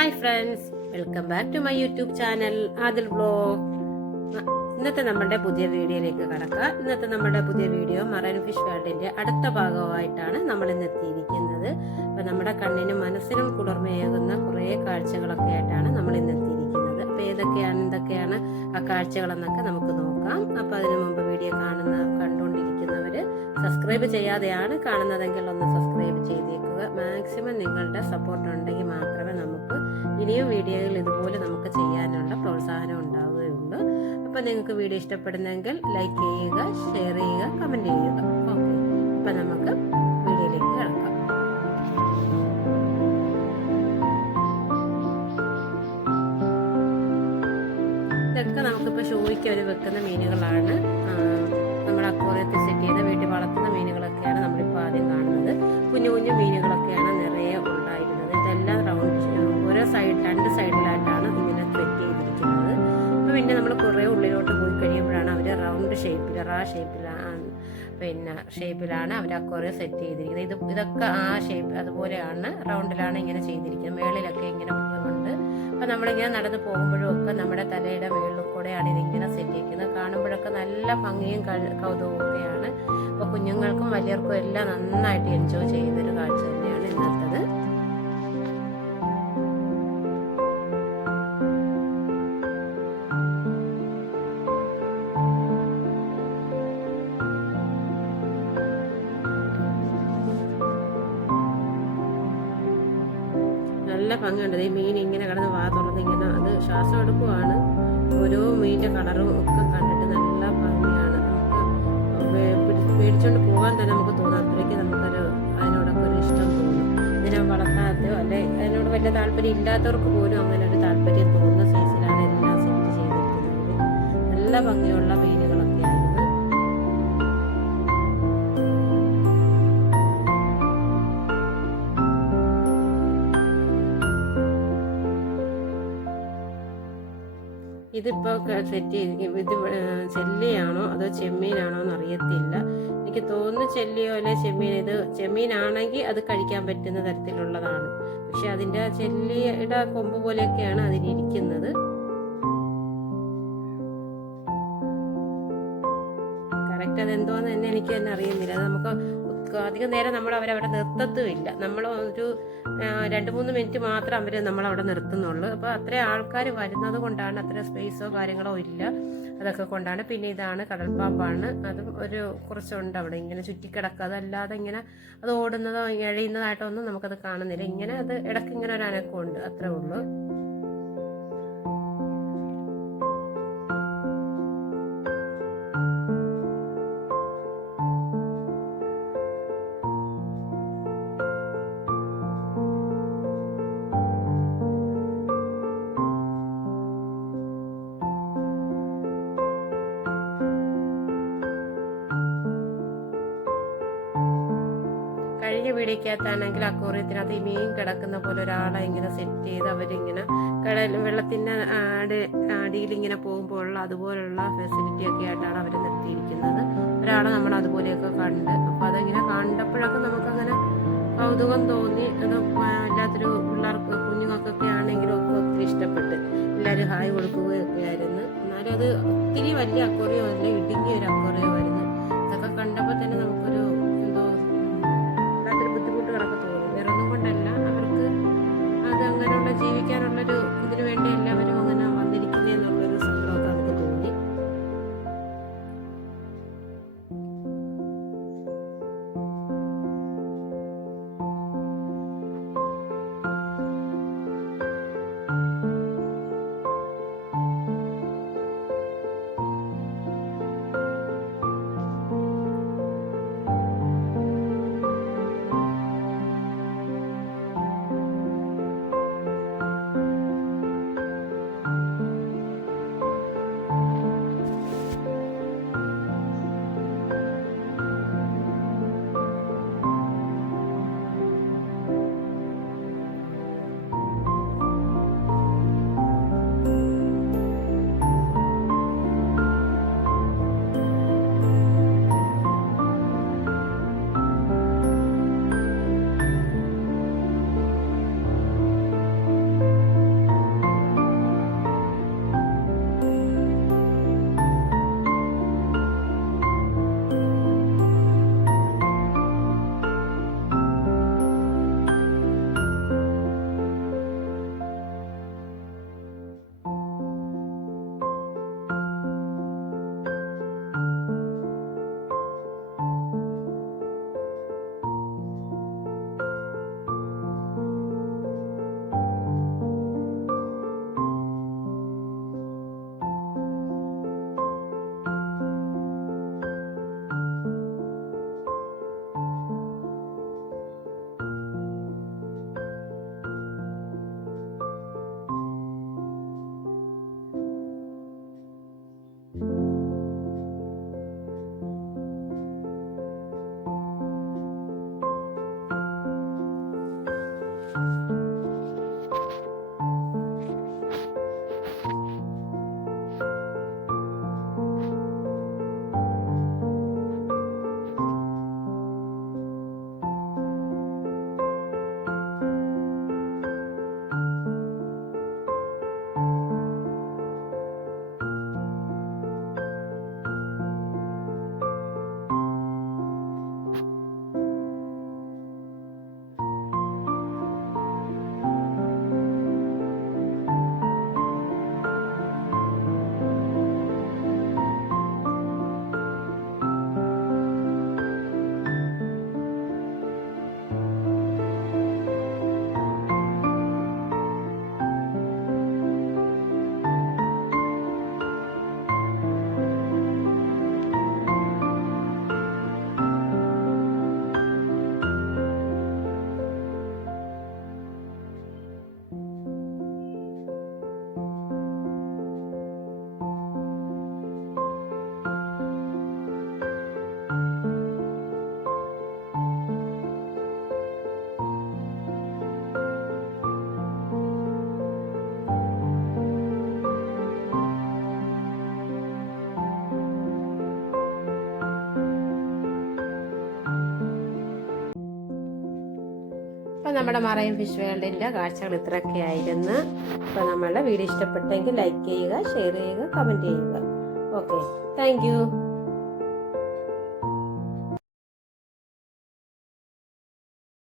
Hi friends welcome back to my YouTube channel Adil blow ഇന്നത്തെ നമ്മുടെ പുതിയ വീഡിയോയിലേക്ക് കടക്കാം. ഇന്നത്തെ നമ്മുടെ പുതിയ വീഡിയോ മറൈൻ ഫിഷ് വേൾഡിന്റെ അടുത്ത ഭാഗമായിട്ടാണ് നമ്മൾ ഇന്ന് എത്തിയിരിക്കുന്നത്. അപ്പൊ നമ്മുടെ കണ്ണിനും മനസ്സിനും കുളിർമയേകുന്ന കുറേ കാഴ്ചകളൊക്കെ ആയിട്ടാണ് നമ്മൾ ഇന്ന് എത്തിയിരിക്കുന്നത്. അപ്പൊ ഏതൊക്കെയാണ് എന്തൊക്കെയാണ് ആ കാഴ്ചകളെന്നൊക്കെ നമുക്ക് നോക്കാം. അപ്പൊ അതിനു മുമ്പ് വീഡിയോ കാണുന്ന കണ്ടുകൊണ്ടിരിക്കുന്നവര് സബ്സ്ക്രൈബ് ചെയ്യാതെയാണ് കാണുന്നതെങ്കിൽ ഒന്ന് സബ്സ്ക്രൈബ് ചെയ്തേക്കുക മാക്സിമം നിങ്ങളുടെ സപ്പോർട്ട് ഉണ്ടെങ്കിൽ മാത്രമേ നമുക്ക് ഇനിയും വീഡിയോയിൽ ഇതുപോലെ നമുക്ക് ചെയ്യാനുള്ള പ്രോത്സാഹനം ഉണ്ടാവുകയുള്ളൂ. അപ്പോൾ നിങ്ങൾക്ക് വീഡിയോ ഇഷ്ടപ്പെടുന്നെങ്കിൽ ലൈക്ക് ചെയ്യുക ഷെയർ ചെയ്യുക കമന്റ് ചെയ്യുക. ഓക്കെ അപ്പം നമുക്ക് വീഡിയോയിലേക്ക് കിടക്കാം. ഇതൊക്കെ നമുക്കിപ്പോൾ ഷോയ്ക്ക് അവർ വെക്കുന്ന മീനുകളാണ്. നമ്മുടെ അക്വറിയത്തിൽ സെറ്റ് ചെയ്ത് വീട്ടിൽ വളർത്തുന്ന മീനുകളൊക്കെയാണ് നമ്മളിപ്പോൾ ആദ്യം കാണുന്നത്. കുഞ്ഞു കുഞ്ഞു മീനുകളൊക്കെയാണ് സൈഡ് രണ്ട് സൈഡിലായിട്ടാണ് ഇങ്ങനെ സെറ്റ് ചെയ്തിരിക്കുന്നത്. അപ്പോൾ പിന്നെ നമ്മൾ കുറേ ഉള്ളിലോട്ട് പോയി കഴിയുമ്പോഴാണ് അവർ റൗണ്ട് ഷേപ്പിൽ റാ ഷേപ്പിലാണ് പിന്നെ ഷേപ്പിലാണ് അവർ ആ കുറേ സെറ്റ് ചെയ്തിരിക്കുന്നത്. ഇത് ഇതൊക്കെ ആ ഷേപ്പ് അതുപോലെയാണ് റൗണ്ടിലാണ് ഇങ്ങനെ ചെയ്തിരിക്കുന്നത്. മേളിലൊക്കെ ഇങ്ങനെ പോകുന്നുണ്ട്. അപ്പോൾ നമ്മളിങ്ങനെ നടന്ന് പോകുമ്പോഴും ഒക്കെ നമ്മുടെ തലയുടെ മേളിൽ കൂടെയാണ് ഇതിങ്ങനെ സെറ്റ് ചെയ്തിരിക്കുന്നത്. കാണുമ്പോഴൊക്കെ നല്ല ഭംഗിയും കൗതുകമൊക്കെയാണ് അപ്പോൾ കുഞ്ഞുങ്ങൾക്കും വലിയവർക്കും എല്ലാം നന്നായിട്ട് എൻജോയ് ചെയ്യുന്നൊരു നല്ല ഭംഗിയുണ്ട് ഈ മീൻ ഇങ്ങനെ കിടന്ന് വാ തുറന്ന് ഇങ്ങനെ അത് ശ്വാസം എടുക്കുവാണ്. ഓരോ മീനിന്റെ കളറും ഒക്കെ കണ്ടിട്ട് നല്ല ഭംഗിയാണ്. നമുക്ക് വേ- പിടി- മേടിച്ചോണ്ട് പോകാൻ തന്നെ നമുക്ക് തോന്നാം അത്രയ്ക്ക് നമുക്കൊരു അതിനോടൊക്കെ ഒരു ഇഷ്ടം തോന്നും. ഇതിനെ വളർത്താത്തോ അല്ലെ അതിനോട് വലിയ താല്പര്യം ഇല്ലാത്തവർക്ക് പോലും അങ്ങനെ ഒരു താല്പര്യം തോന്നുന്ന സൈസിലാണ് എല്ലാം സെറ്റ് ചെയ്തിരിക്കുന്നത്. നല്ല ഭംഗിയുള്ള ഇതിപ്പോൾ സെറ്റ് ചെയ്തിരിക്കും ഇത് ചെല്ലിയാണോ അതോ ചെമ്മീനാണോ എന്ന് അറിയത്തില്ല എനിക്ക് തോന്നുന്നു ചെല്ലിയോ അല്ലെ ചെമ്മീൻ ഇത് ചെമ്മീനാണെങ്കിൽ അത് കഴിക്കാൻ പറ്റുന്ന തരത്തിലുള്ളതാണ്. പക്ഷെ അതിന്റെ ചെല്ലിയുടെ കൊമ്പ് പോലെയൊക്കെയാണ് അതിലിരിക്കുന്നത് കറക്റ്റ് അതെന്തോന്ന് തന്നെ എനിക്ക് തന്നെ അറിയുന്നില്ല. അത് നമുക്ക് അധികം നേരം നമ്മൾ അവരവിടെ നിർത്തത്തുമില്ല. നമ്മൾ ഒരു രണ്ട് മൂന്ന് മിനിറ്റ് മാത്രം അവർ നമ്മളവിടെ നിർത്തുന്നുള്ളൂ. അപ്പോൾ അത്രയും ആൾക്കാർ വരുന്നത് കൊണ്ടാണ് അത്ര സ്പേസോ കാര്യങ്ങളോ ഇല്ല. അതൊക്കെ കൊണ്ടാണ്. പിന്നെ ഇതാണ് കടൽപ്പാമ്പാണ്. അതും ഒരു കുറച്ചുണ്ട് അവിടെ. ഇങ്ങനെ ചുറ്റിക്കിടക്കുക. അതല്ലാതെ ഇങ്ങനെ അത് ഓടുന്നതോ എഴയുന്നതായിട്ടോ ഒന്നും നമുക്കത് കാണുന്നില്ല. ഇങ്ങനെ അത് ഇടയ്ക്ക് ഇങ്ങനെ ഒരു അനക്കമുണ്ട്. അത്രേ ഉള്ളൂ. വീടിക്കകത്താണെങ്കിൽ അക്വറിയത്തിനകത്ത് ഈ മീൻ കിടക്കുന്ന പോലെ ഒരാളെ ഇങ്ങനെ സെറ്റ് ചെയ്ത് അവരിങ്ങനെ കടൽ വെള്ളത്തിന്റെ അടിയിൽ ഇങ്ങനെ പോകുമ്പോഴുള്ള അതുപോലുള്ള ഫെസിലിറ്റി ഒക്കെ ആയിട്ടാണ് അവർ നിർത്തിയിരിക്കുന്നത്. ഒരാളെ നമ്മൾ അതുപോലെയൊക്കെ കണ്ട്. അപ്പോൾ അതിങ്ങനെ കണ്ടപ്പോഴൊക്കെ നമുക്കങ്ങനെ കൗതുകം തോന്നി. അത് വല്ലാത്തൊരു പിള്ളേർക്ക് കുഞ്ഞുങ്ങൾക്കൊക്കെ ആണെങ്കിലും ഒക്കെ ഒത്തിരി ഇഷ്ടപ്പെട്ട് എല്ലാവരും ഹായ് കൊടുക്കുകയൊക്കെ ആയിരുന്നു. എന്നാലും അത് ഒത്തിരി വലിയ അക്കോറിയോ അല്ല ഇടുങ്ങിയ ഒരു അപ്പോൾ നമ്മുടെ മറൈൻ ഫിഷ് വേൾഡിന്റെ കാഴ്ചകൾ ഇത്രയൊക്കെ ആയിരുന്നു. അപ്പോൾ നമ്മളുടെ വീഡിയോ ഇഷ്ടപ്പെട്ടെങ്കിൽ ലൈക്ക് ചെയ്യുക ഷെയർ ചെയ്യുക കമന്റ് ചെയ്യുക. Okay thank